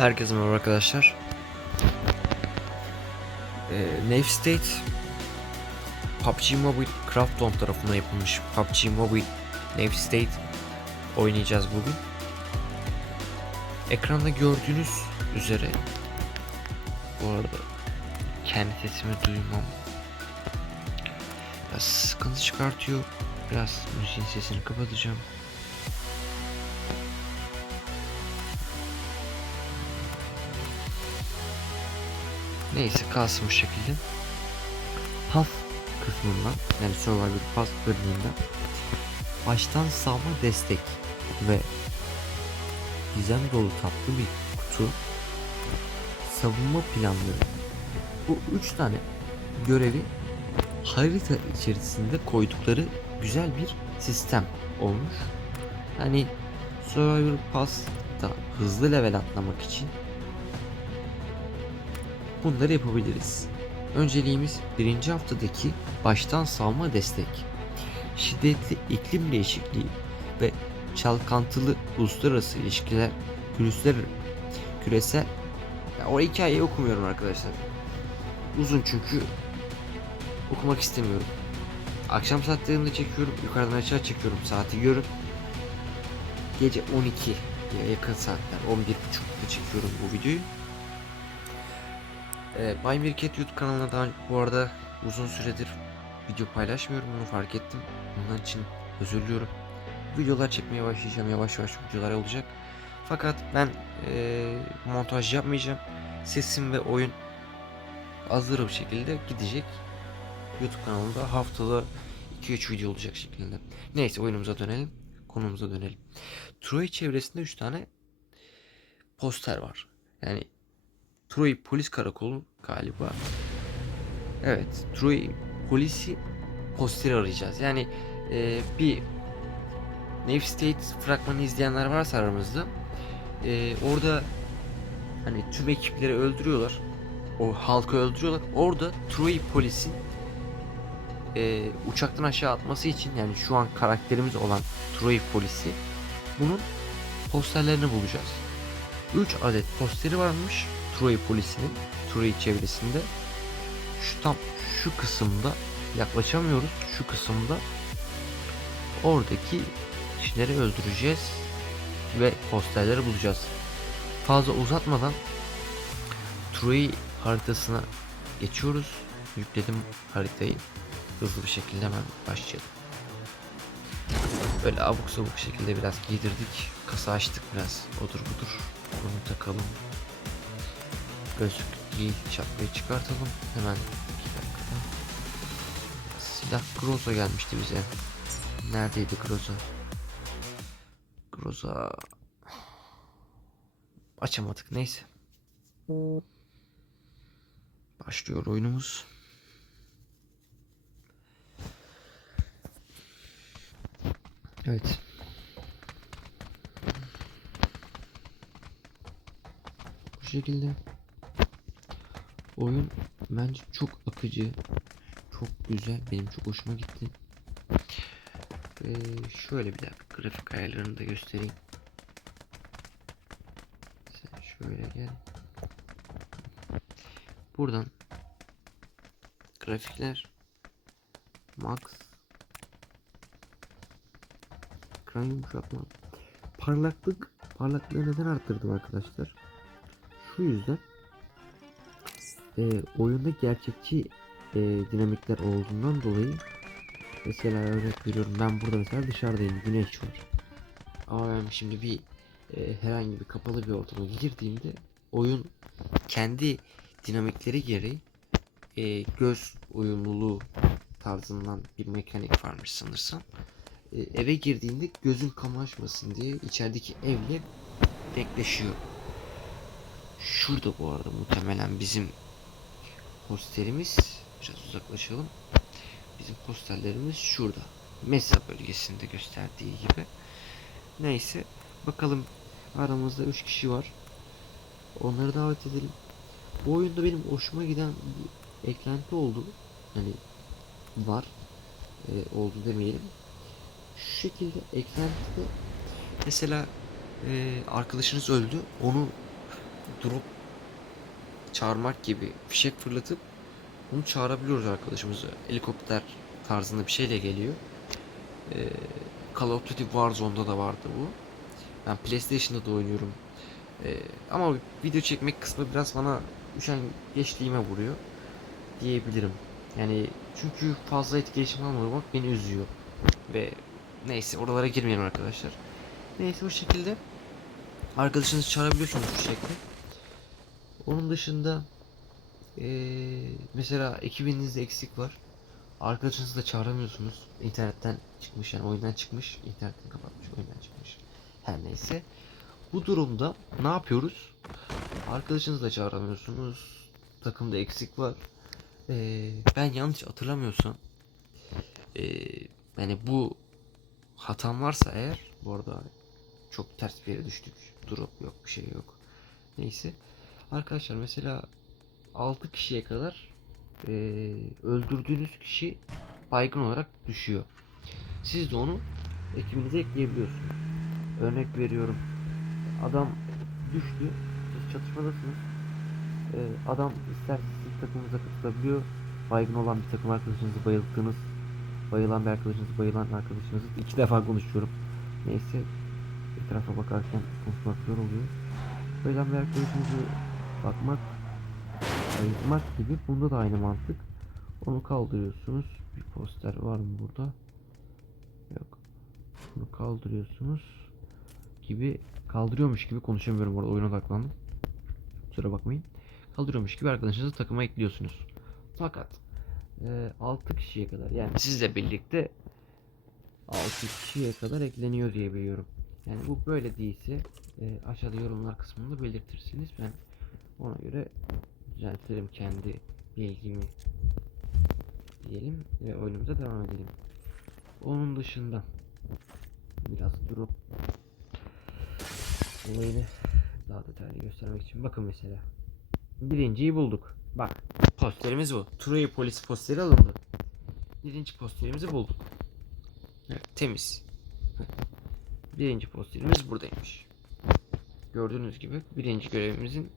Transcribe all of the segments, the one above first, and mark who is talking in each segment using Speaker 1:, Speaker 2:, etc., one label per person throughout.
Speaker 1: Herkese merhaba arkadaşlar. Ee, Nave State PUBG Mobile Krafton tarafından yapılmış PUBG Mobile Nave State oynayacağız bugün. Ekranda gördüğünüz üzere bu arada kendi sesimi duymam biraz sıkıntı çıkartıyor. Biraz müziğin sesini kapatacağım. Neyse kalsın bu şekilde. Pass kısmından yani Survivor Pass bölümünden baştan sağma destek ve gizem dolu tatlı bir kutu savunma planları bu üç tane görevi harita içerisinde koydukları güzel bir sistem olmuş. Hani Survivor Pass'ta hızlı level atlamak için bunları yapabiliriz. Önceliğimiz birinci haftadaki baştan savma destek. Şiddetli iklim değişikliği ve çalkantılı uluslararası ilişkiler küresel, küresel ya o hikayeyi okumuyorum arkadaşlar. Uzun çünkü okumak istemiyorum. Akşam saatlerinde çekiyorum, yukarıdan aşağı çekiyorum. Saati görün. Gece 12 ya yakın saatler 11.30'da çekiyorum bu videoyu. Ee, Bay Mirket YouTube kanalına daha bu arada uzun süredir video paylaşmıyorum bunu fark ettim. Bundan için özür diliyorum. Videolar çekmeye başlayacağım yavaş yavaş videolar olacak. Fakat ben ee, montaj yapmayacağım. Sesim ve oyun hazır bir şekilde gidecek. YouTube kanalında haftada 2-3 video olacak şeklinde. Neyse oyunumuza dönelim. Konumuza dönelim. Troy çevresinde 3 tane poster var. Yani Troy polis karakolu galiba. Evet, Troy polisi posteri arayacağız. Yani e, bir Nave State fragmanı izleyenler varsa aramızda e, orada hani tüm ekipleri öldürüyorlar. O halkı öldürüyorlar. Orada Troy polisin e, uçaktan aşağı atması için yani şu an karakterimiz olan Troy polisi bunun posterlerini bulacağız. 3 adet posteri varmış. Troy polisinin Troy çevresinde şu tam şu kısımda yaklaşamıyoruz. Şu kısımda oradaki kişileri öldüreceğiz ve posterleri bulacağız. Fazla uzatmadan Troy haritasına geçiyoruz. Yükledim haritayı. Hızlı bir şekilde hemen başlayalım. Böyle abuk sabuk şekilde biraz giydirdik. Kasa açtık biraz. Odur budur. Bunu takalım. Gözlük değil şapkayı çıkartalım. Hemen 2 dakikada. Silah Groza gelmişti bize. Neredeydi Groza? Groza açamadık neyse. Başlıyor oyunumuz. Evet. Bu şekilde oyun bence çok akıcı, çok güzel, benim çok hoşuma gitti. Ee, şöyle bir dakika grafik ayarlarını da göstereyim. Sen şöyle gel. Buradan grafikler max ekran yumuşatma parlaklık parlaklığı neden arttırdım arkadaşlar şu yüzden e, oyunda gerçekçi e, dinamikler olduğundan dolayı mesela örnek veriyorum ben burada mesela dışarıdayım güneş var ama ben şimdi bir e, herhangi bir kapalı bir ortama girdiğimde oyun kendi dinamikleri gereği e, göz uyumluluğu tarzından bir mekanik varmış sanırsam. E, eve girdiğinde gözün kamaşmasın diye içerideki evle denkleşiyor. Şurada bu arada muhtemelen bizim posterimiz. Biraz uzaklaşalım. Bizim posterlerimiz şurada. Mesa bölgesinde gösterdiği gibi. Neyse bakalım aramızda 3 kişi var. Onları davet edelim. Bu oyunda benim hoşuma giden bir eklenti oldu. Hani var. E, oldu demeyelim. Şu şekilde eklentide mesela e, arkadaşınız öldü. Onu durup çağırmak gibi fişek fırlatıp bunu çağırabiliyoruz arkadaşımızı. Helikopter tarzında bir şeyle geliyor. Ee, Call of Duty Warzone'da da vardı bu. Ben PlayStation'da da oynuyorum. Ee, ama video çekmek kısmı biraz bana üşen geçtiğime vuruyor diyebilirim. Yani çünkü fazla etkileşim almamak beni üzüyor. Ve neyse oralara girmeyelim arkadaşlar. Neyse o şekilde arkadaşınızı çağırabiliyorsunuz bu şekilde. Onun dışında eee, mesela ekibinizde eksik var. Arkadaşınızı da çağıramıyorsunuz. İnternetten çıkmış yani oyundan çıkmış. internetten kapatmış oyundan çıkmış. Her neyse. Bu durumda ne yapıyoruz? Arkadaşınızı da çağıramıyorsunuz. Takımda eksik var. Eee, ben yanlış hatırlamıyorsam eee, yani bu hatam varsa eğer bu arada çok ters bir yere düştük. Drop yok bir şey yok. Neyse. Arkadaşlar mesela 6 kişiye kadar eee, öldürdüğünüz kişi baygın olarak düşüyor. Siz de onu ekibinize ekleyebiliyorsunuz. Örnek veriyorum. Adam düştü. Siz çatışmadasınız. Ee, adam ister sizin takımınıza katılabiliyor. Baygın olan bir takım arkadaşınızı bayılttınız. Bayılan bir arkadaşınızı bayılan arkadaşınızı iki defa konuşuyorum. Neyse etrafa bakarken konuşmak zor oluyor. Bayılan bir arkadaşınızı bakmak, bayıltmak gibi bunda da aynı mantık. Onu kaldırıyorsunuz. Bir poster var mı burada? Yok. Bunu kaldırıyorsunuz gibi kaldırıyormuş gibi konuşamıyorum orada oyuna odaklandım. Kusura bakmayın. Kaldırıyormuş gibi arkadaşınızı takıma ekliyorsunuz. Fakat e, 6 kişiye kadar yani sizle birlikte 6 kişiye kadar ekleniyor diye biliyorum. Yani bu böyle değilse e, aşağıda yorumlar kısmında belirtirsiniz. Ben ona göre düzeltirim kendi bilgimi diyelim ve oyunumuza devam edelim. Onun dışında biraz durup olayını daha detaylı göstermek için bakın mesela birinciyi bulduk. Bak posterimiz bu. Troy polisi posteri alındı. Birinci posterimizi bulduk. Evet, temiz. Birinci posterimiz buradaymış. Gördüğünüz gibi birinci görevimizin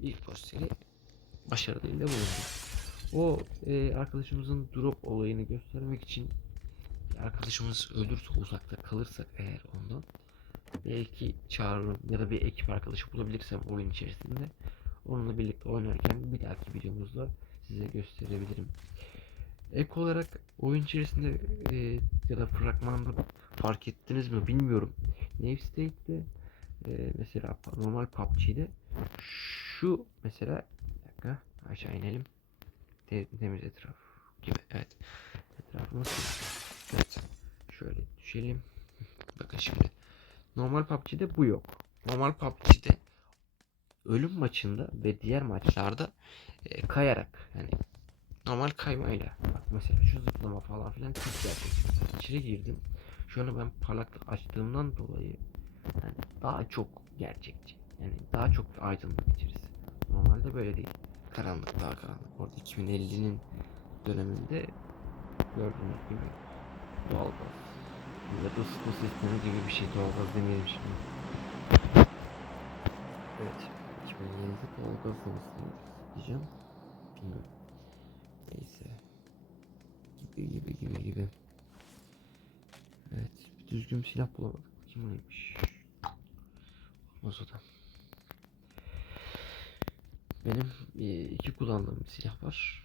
Speaker 1: ilk posteri başarılıyla bulundu. O e, arkadaşımızın drop olayını göstermek için arkadaşımız ölürse uzakta kalırsak eğer ondan belki çağırırım ya da bir ekip arkadaşı bulabilirsem oyun içerisinde onunla birlikte oynarken bir dahaki videomuzda size gösterebilirim. Ek olarak oyun içerisinde e, ya da fragmanda fark ettiniz mi bilmiyorum. Nave State'de e, mesela normal PUBG'de şu mesela bir dakika aşağı inelim. Te- temiz etraf gibi evet. Etrafımız evet. Şöyle düşelim. Bakın şimdi. Normal PUBG'de bu yok. Normal PUBG'de ölüm maçında ve diğer maçlarda e, kayarak yani normal kaymayla bak mesela şu zıplama falan filan çok gerçekçi. İçeri girdim. Şu an ben parlaklık açtığımdan dolayı yani daha çok gerçekçi. Yani daha çok aydınlık içerisi. Normalde böyle değil. Karanlık daha karanlık. Orada 2050'nin döneminde gördüğünüz gibi doğalgaz ya da ısıtma sistemi gibi bir şey doğalgaz demeyelim şimdi. Evet. 2007'de doğalgaz demişsiniz diyeceğim. Bilmiyorum. Neyse. Gibi gibi gibi gibi. Evet. Düzgün bir silah bulamadık. Kim neymiş? Olmaz. Benim e, iki kullandığım bir silah var.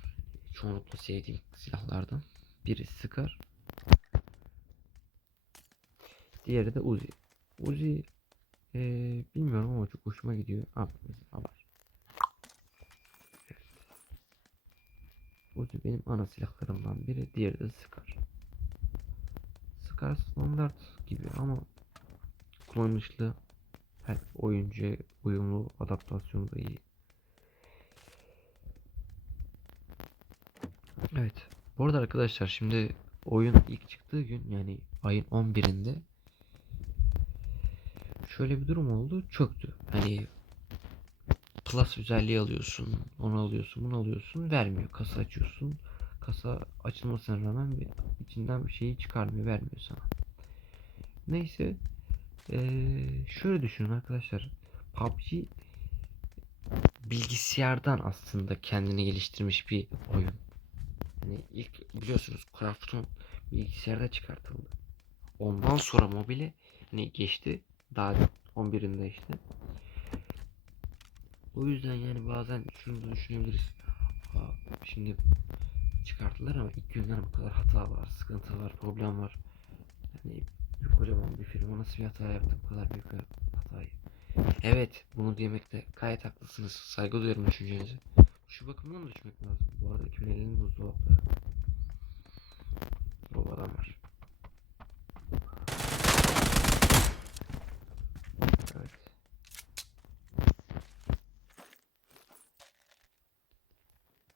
Speaker 1: Çoğunlukla sevdiğim silahlardan. Biri Scar. Diğeri de Uzi. Uzi e, bilmiyorum ama çok hoşuma gidiyor. Mesela var. Uzi benim ana silahlarımdan biri. Diğeri de Scar. Scar standart gibi ama kullanışlı. Her oyuncuya uyumlu adaptasyonu da iyi. Evet. Bu arada arkadaşlar şimdi oyun ilk çıktığı gün yani ayın 11'inde şöyle bir durum oldu. Çöktü. Hani Plus özelliği alıyorsun. Onu alıyorsun. Bunu alıyorsun. Vermiyor. Kasa açıyorsun. Kasa açılmasına rağmen bir, içinden bir şeyi çıkarmıyor. Vermiyor sana. Neyse. Ee, şöyle düşünün arkadaşlar. PUBG bilgisayardan aslında kendini geliştirmiş bir oyun. Hani ilk biliyorsunuz Craft'un bilgisayarda çıkartıldı. Ondan sonra mobile hani geçti. Daha 11'inde işte. O yüzden yani bazen şunu da düşünebiliriz. Aa, şimdi çıkarttılar ama ilk günden bu kadar hata var, sıkıntı var, problem var. Hani kocaman bir firma nasıl bir hata yaptı bu kadar büyük bir hatayı. Evet bunu demekte gayet haklısınız. Saygı duyuyorum düşüncenize. Şu bakımdan da düşünmek lazım. Bu arada 2050'nin buzdolapları. O adam var. Evet.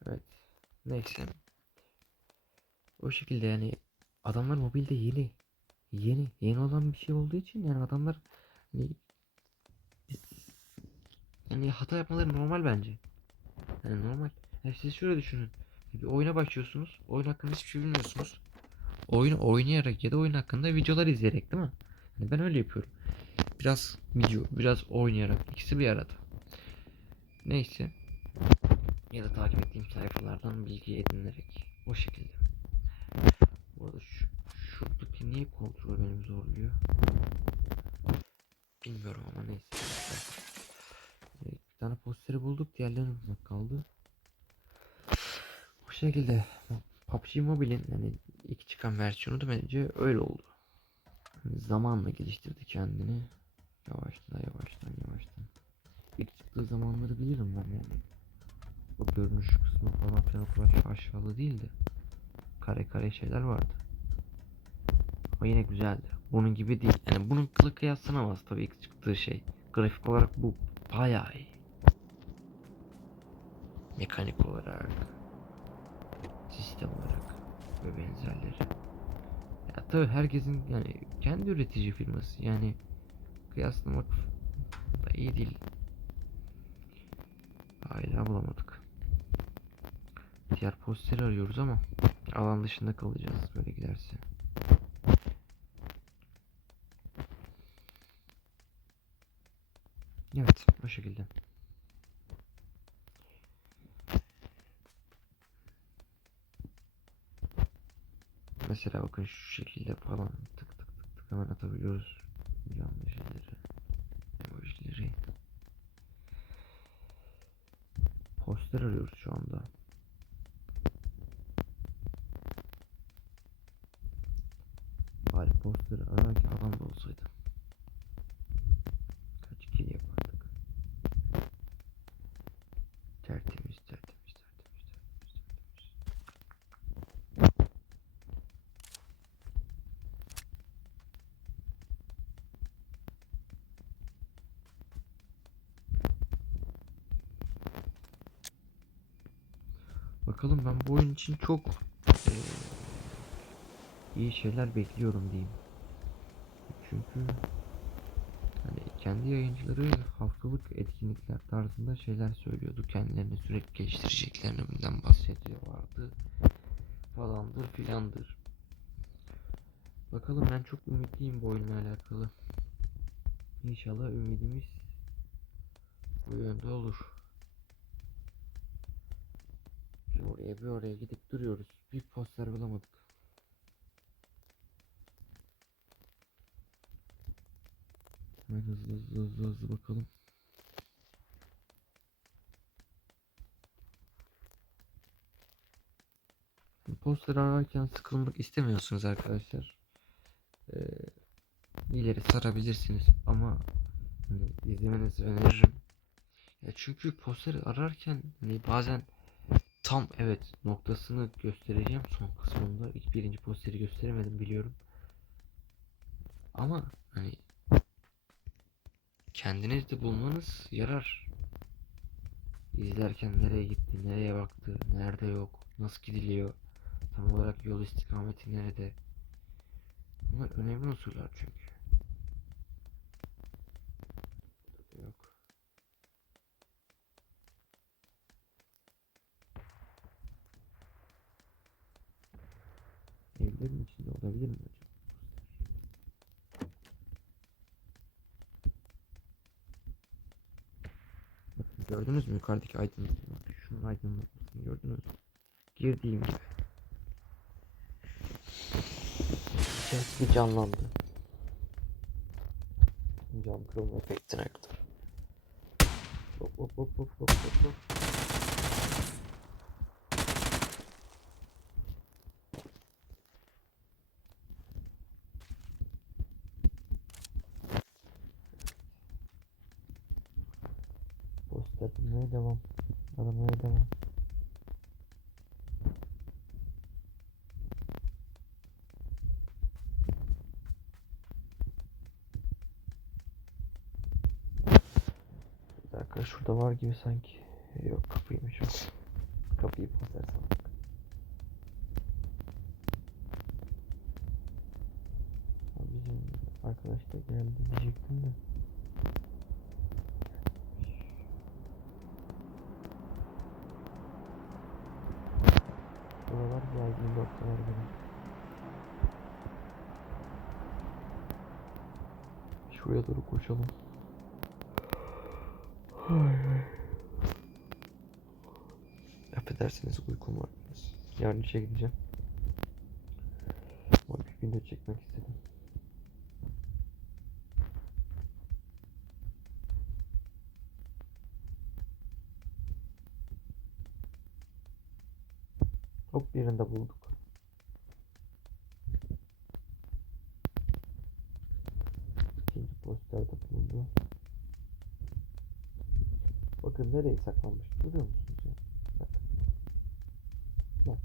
Speaker 1: Evet. Neyse. O şekilde yani adamlar mobilde yeni. Yeni. Yeni olan bir şey olduğu için yani adamlar hani yani hata yapmaları normal bence. Yani normal. Yani siz şöyle düşünün. Bir oyuna başlıyorsunuz. Oyun hakkında hiçbir şey bilmiyorsunuz. Oyunu oynayarak ya da oyun hakkında videolar izleyerek değil mi? Yani ben öyle yapıyorum. Biraz video, biraz oynayarak. ikisi bir arada. Neyse. Ya da takip ettiğim sayfalardan bilgi edinerek. O şekilde. Bu arada şu, şuradaki niye kontrol benim zorluyor? Bilmiyorum ama neyse. Posteri bulduk. Diğerlerini bulmak kaldı. Bu şekilde PUBG Mobile'in yani ilk çıkan versiyonu da bence öyle oldu. Hani zamanla geliştirdi kendini. Yavaştan yavaştan yavaştan. İlk çıktığı zamanları bilirim ben yani. O görünüş kısmı falan filan o kadar aşağılı değildi. Kare kare şeyler vardı. Ama yine güzeldi. Bunun gibi değil. Yani bunun kıyaslanamaz tabii ilk çıktığı şey. Grafik olarak bu bayağı iyi. Mekanik olarak, sistem olarak ve benzerleri. Ya tabii herkesin yani kendi üretici firması yani kıyaslamak da iyi değil. Hala bulamadık. Diğer posteri arıyoruz ama alan dışında kalacağız böyle giderse. Evet, o şekilde. Mesela bakın şu şekilde falan tık tık tık tık hemen atabiliyoruz canlı şeyleri, emojileri. Poster arıyoruz şu anda. Bakalım ben bu oyun için çok eee, iyi şeyler bekliyorum diyeyim. Çünkü hani kendi yayıncıları haftalık etkinlikler tarzında şeyler söylüyordu. Kendilerini sürekli geliştireceklerini bahsediyorlardı. Falandır filandır. Bakalım ben çok ümitliyim bu oyunla alakalı. İnşallah ümidimiz bu yönde olur. Bir bir oraya gidip duruyoruz. Bir poster bulamadık. Hemen hızlı hızlı hızlı hızlı bakalım. Poster ararken sıkılmak istemiyorsunuz arkadaşlar. Ee, ileri sarabilirsiniz ama hani izlemenizi öneririm. Ya çünkü posteri ararken hani bazen tam evet noktasını göstereceğim son kısmında. İlk birinci posteri gösteremedim biliyorum. Ama hani kendiniz de bulmanız yarar. İzlerken nereye gitti, nereye baktı, nerede yok, nasıl gidiliyor, tam olarak yol istikameti nerede. Bunlar önemli unsurlar çünkü. Yok. Evlerin içinde olabilir mi acaba? Bakın. Gördünüz mü yukarıdaki aydınlığı? Bak şunun aydınlatmasını gördünüz mü? Girdiğim gibi. İçerisi canlandı. Cam kırılma efektine kadar. Hop hop hop hop hop hop hop. Poster bulmaya devam. Aramaya devam. Bir dakika şurada var gibi sanki. Yok kapıymış o. Kapıyı poster sandık. Bizim arkadaş da geldi diyecektim de. Buralar yaygın noktalar benim. Şuraya doğru koşalım. Affedersiniz uykum var. Yarın işe gideceğim. Ama bir video çekmek istedim. Hop birinde bulduk. İkinci poster de bulundu. Bakın nereye saklanmış görüyor musunuz ya? Bak. Bak.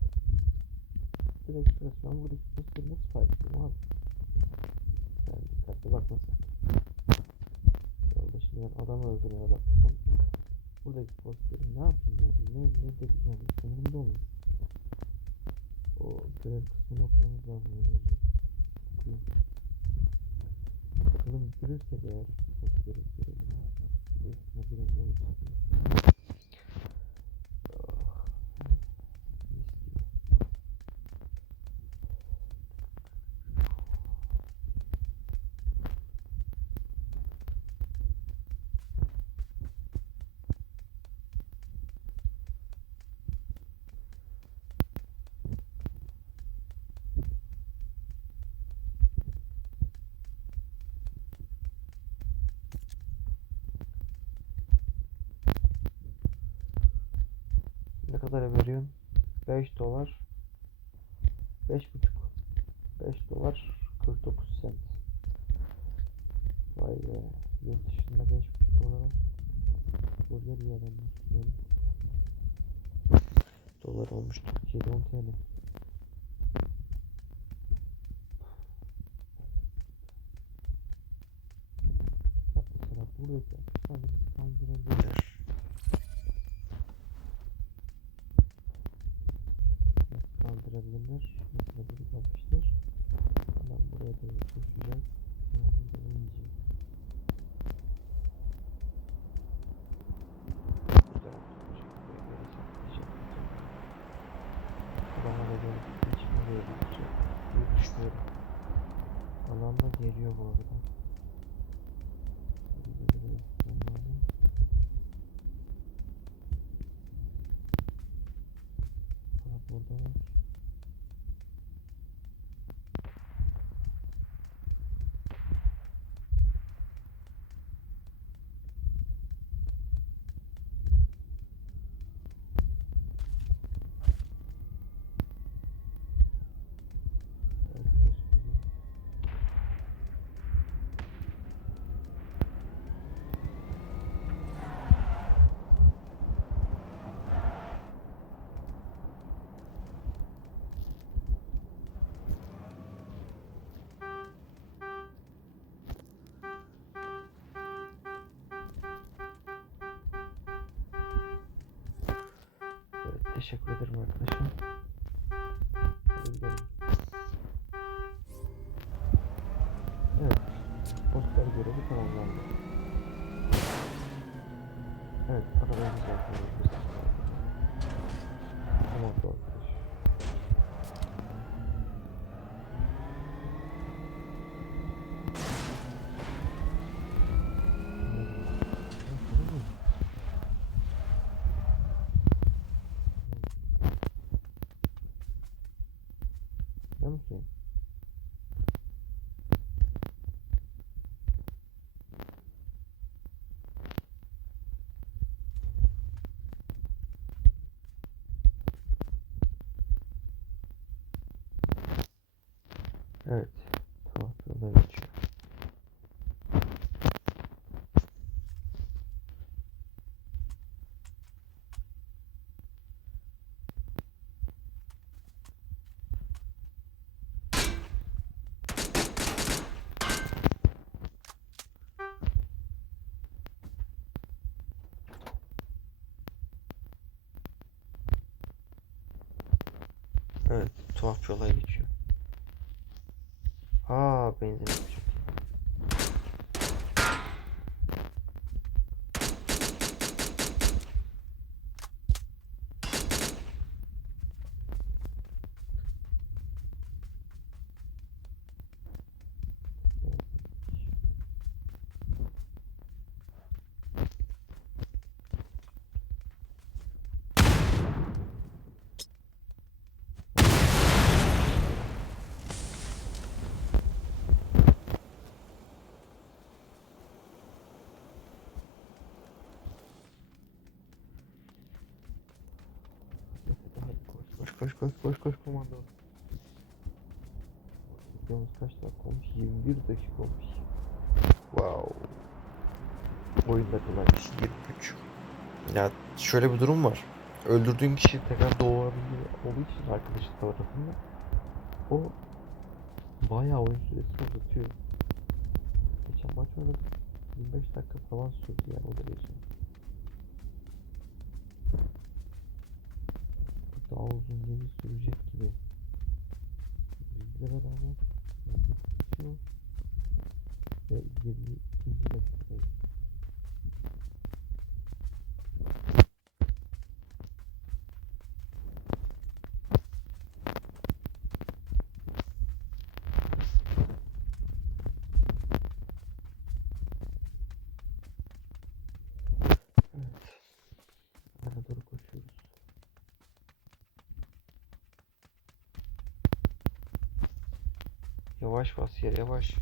Speaker 1: Direkt şurası. Ben buradaki posteri nasıl fark ettim abi? Yani dikkatli bakmasak. Yolda şimdi ben adamı öldürmeye baktım. Buradaki posteri ne yapayım yani? Ne, ne dedim yani? Umurumda olmuyor. O görev kısmını okumamız lazım. Yani. Bakalım bitirirsek eğer posteri görelim. Büyük ihtimal biraz olur. Ne kadar veriyorsun? 5 dolar. 5 buçuk. 5 dolar 49 sent. Vay be. Yurt dışında 5 buçuk dolara burger yiyor adamlar. Dolar olmuş Türkiye'de 10 TL. Bak mesela buradaki sadece kaldırabilirler. Nasıl kaldırabilirler? Mesela burada kalmışlar. Adam buraya doğru koşacak. Ama geliyor bu arada. Teşekkür ederim arkadaşım. Hadi gidelim. Evet, poster görevi tamamlandı. Evet, arabayı düzeltiyoruz biz. Tamam bu arkadaş. Evet, tuhaf bir olay geçiyor. Aa, benzin bitmiş. Hadi koş koş koş koş komando. Videomuz kaç dakika olmuş? 21 dakika olmuş. Wow. Oyunda kolaymış 23. Ya şöyle bir durum var. Öldürdüğün kişi tekrar doğabilir olduğu için arkadaşı tarafından o bayağı oyun süresini uzatıyor. Geçen maç oynadık. 25 dakika falan sürdü yani o derece. Daha uzun yeni sürecek gibi. Bizle beraber 29 kişi var. Ve 22. dakikadayız. Yavaş bas yere yavaş.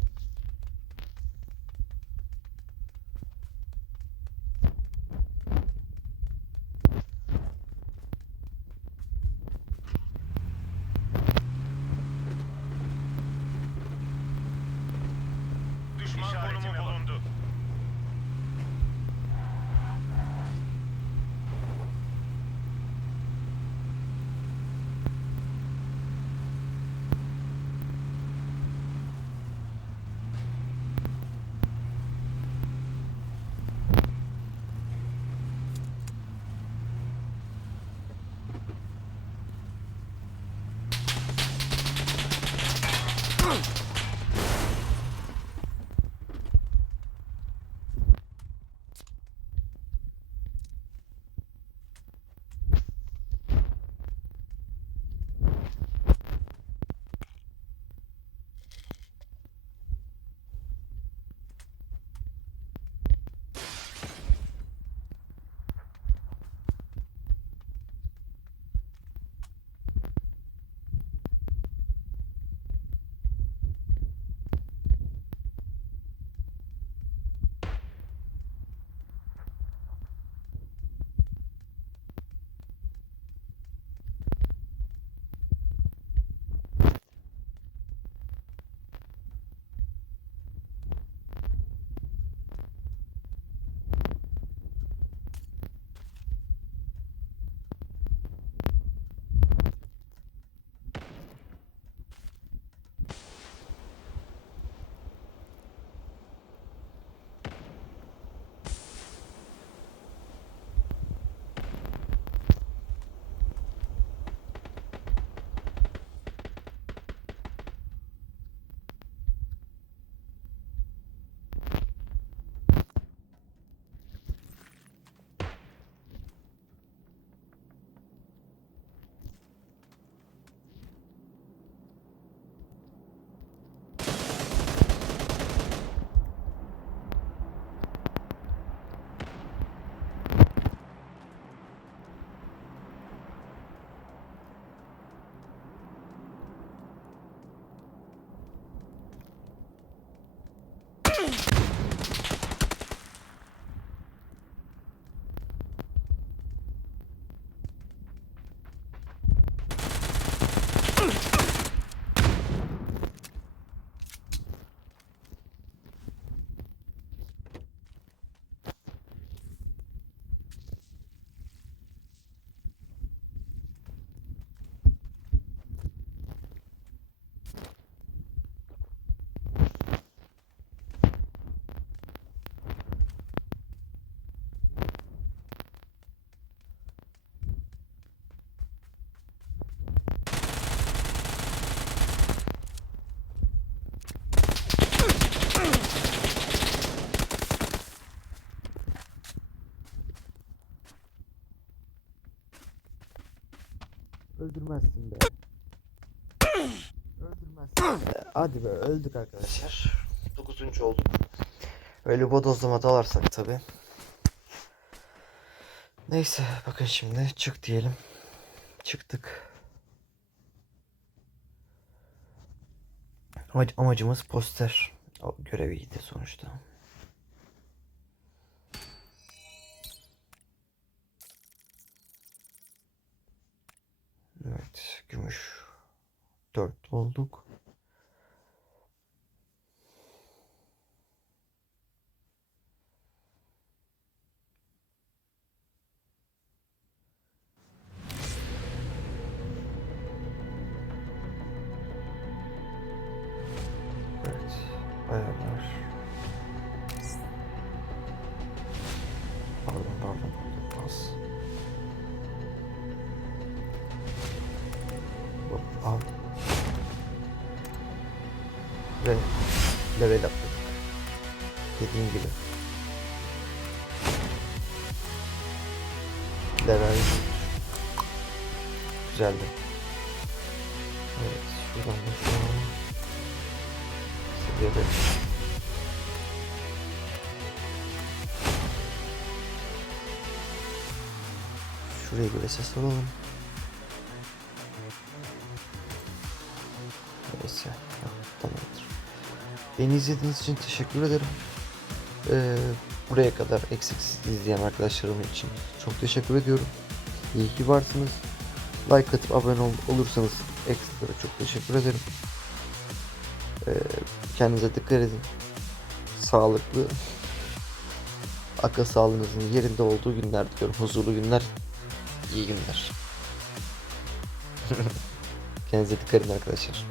Speaker 1: Öldürmezsin be. Öldürmezsin be. Hadi be öldük arkadaşlar. 9. olduk. Öyle bodozlama dalarsak tabi. Neyse bakın şimdi çık diyelim. Çıktık. Amac- amacımız poster. O göreviydi sonuçta. Evet, gümüş 4 olduk. Level güzeldi. Evet, şuradan da şu an seviyede. Şurayı bir ses alalım. Neyse. Tamamdır. Beni izlediğiniz için teşekkür ederim. Ee, buraya kadar eksiksiz izleyen arkadaşlarım için çok teşekkür ediyorum. İyi ki varsınız. Like atıp abone ol- olursanız ekstra çok teşekkür ederim. Ee, kendinize dikkat edin. Sağlıklı, akıl sağlığınızın yerinde olduğu günler diliyorum. Huzurlu günler, iyi günler. Kendinize dikkat edin arkadaşlar.